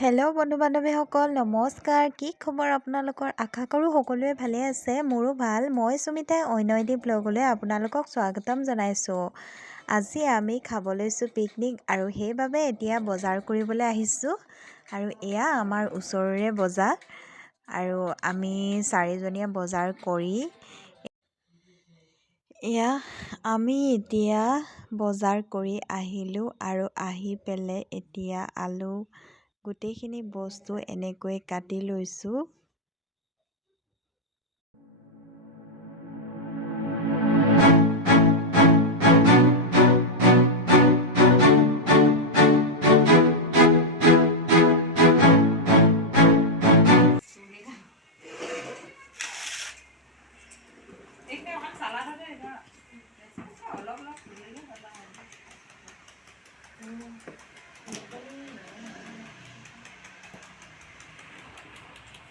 Hello' বন্ধু-বান্ধৱীসকল, নমস্কাৰ। কি খবৰ আপোনালোকৰ? আশা কৰোঁ সকলোৱে ভালে আছে। মোৰো ভাল। মই সুমিতাই অন্য এটি ব্লগলৈ আপোনালোকক স্বাগতম জনাইছোঁ। আজি আমি খাব লৈছোঁ পিকনিক আৰু সেইবাবে এতিয়া বজাৰ কৰিবলৈ আহিছোঁ। আৰু এয়া আমাৰ ওচৰৰে বজাৰ আৰু আমি চাৰিজনীয়ে বজাৰ কৰি আমি এতিয়া বজাৰ কৰি আহিলোঁ আৰু আহি পেলাই এতিয়া আলু গোটেইখিনি বস্তু এনেকৈ কাটি লৈছোঁ।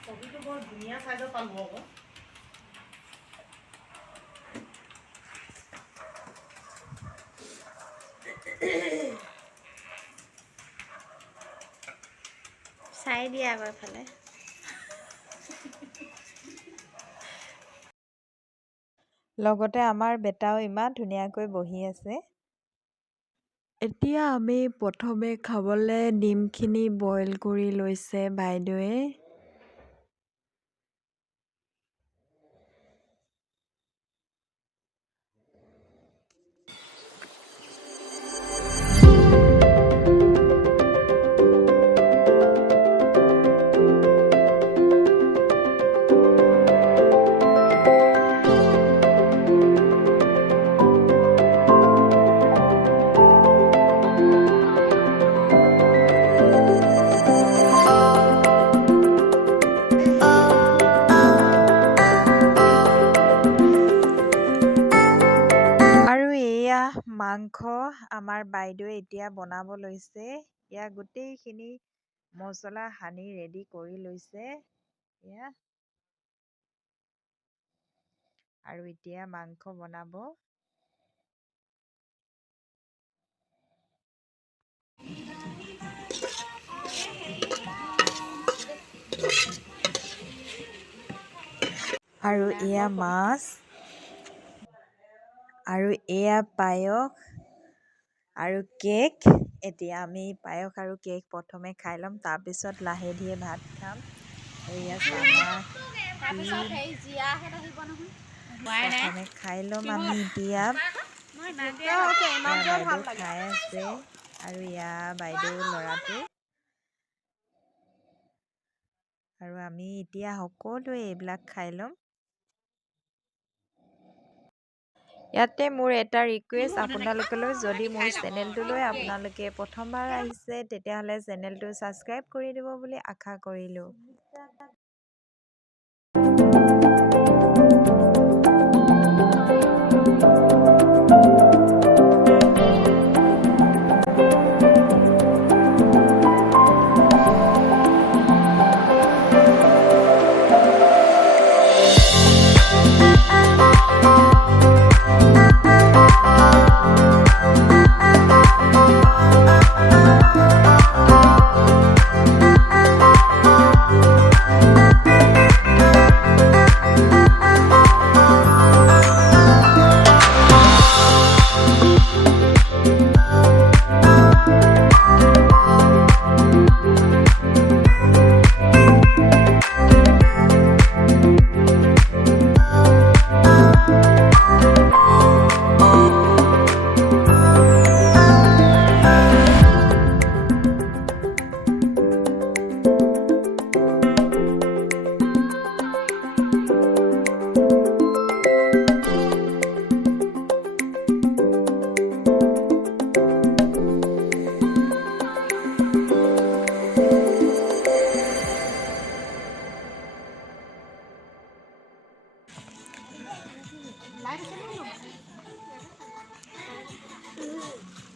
ছবিটো বৰ ধুনীয়া চাইজৰ পালোঁ আকৌ। চাই দিয়া আকৌ এফালে। লগতে আমাৰ বেটাও ইমান ধুনীয়াকৈ বহি আছে। এতিয়া আমি প্ৰথমে খাবলৈ ডিমখিনি বইল কৰি লৈছে বাইদেৱে। মাংস আমাৰ বাইদেৱে এতিয়া বনাব লৈছে। ইয়াৰ গোটেইখিনি মছলা সানি ৰেডি কৰি লৈছে। আৰু এতিয়া মাংস বনাব। আৰু এয়া মাছ আৰু এয়া পায়স আৰু কেক। এতিয়া আমি পায়স আৰু কেক প্ৰথমে খাই ল'ম, তাৰপিছত লাহে ধীৰে ভাত খাম। আৰু এয়া চানা প্ৰথমে খাই ল'ম আমি এতিয়া। বাইদেউ খাই আছে আৰু বাইদেউ ল'ৰাটো আৰু আমি এতিয়া সকলোৱে এইবিলাক খাই ল'ম। ইয়াতে মোৰ এটা ৰিকুৱেষ্ট আপোনালোকলৈ, যদি মোৰ চেনেলটোলৈ আপোনালোকে প্ৰথমবাৰ আহিছে তেতিয়াহ'লে চেনেলটো ছাবস্ক্ৰাইব কৰি দিব বুলি আশা কৰিলোঁ।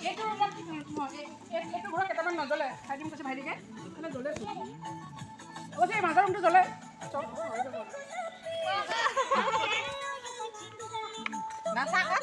এইটো ঘৰত কেইটামান নজ্বলে, খাই দিম কৈছে ভাইটিকে, জ্বলে অৱশ্যে এই মাজৰ ৰুমটো জ্বলে। নাথাকা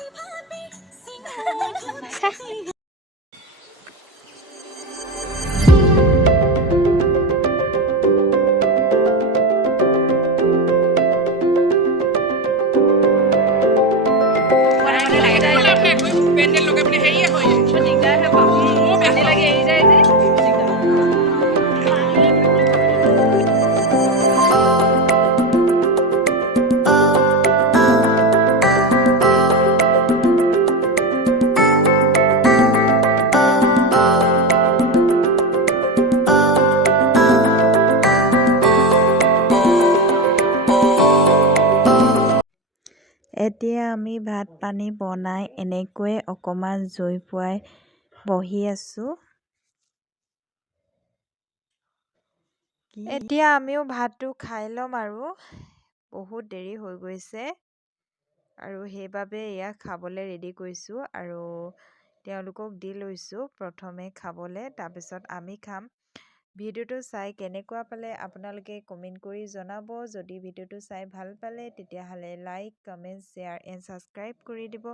এতিয়া আমি ভাত পানী বনাই এনেকৈয়ে অকণমান জুই ফুৱাই বহি আছোঁ। এতিয়া আমিও ভাতটো খাই ল'ম আৰু বহুত দেৰি হৈ গৈছে আৰু সেইবাবে এয়া খাবলৈ ৰেডি কৰিছোঁ আৰু তেওঁলোকক দি লৈছোঁ প্ৰথমে খাবলৈ, তাৰপিছত আমি খাম। ভিডিঅ'টো চাই কেনেকুৱা পালে আপোনালোকে কমেণ্ট কৰি জনাব। যদি ভিডিঅ'টো চাই ভাল পালে তেতিয়াহ'লে like, comment, share and subscribe কৰি দিব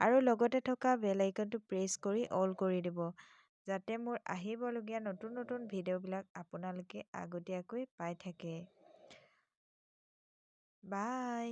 আৰু লগতে থকা বেল আইকনটো প্ৰেছ কৰি অল কৰি দিব, যাতে মোৰ আহিবলগীয়া নতুন নতুন ভিডিঅ'বিলাক আপোনালোকে আগতীয়াকৈ পাই থাকে। বাই।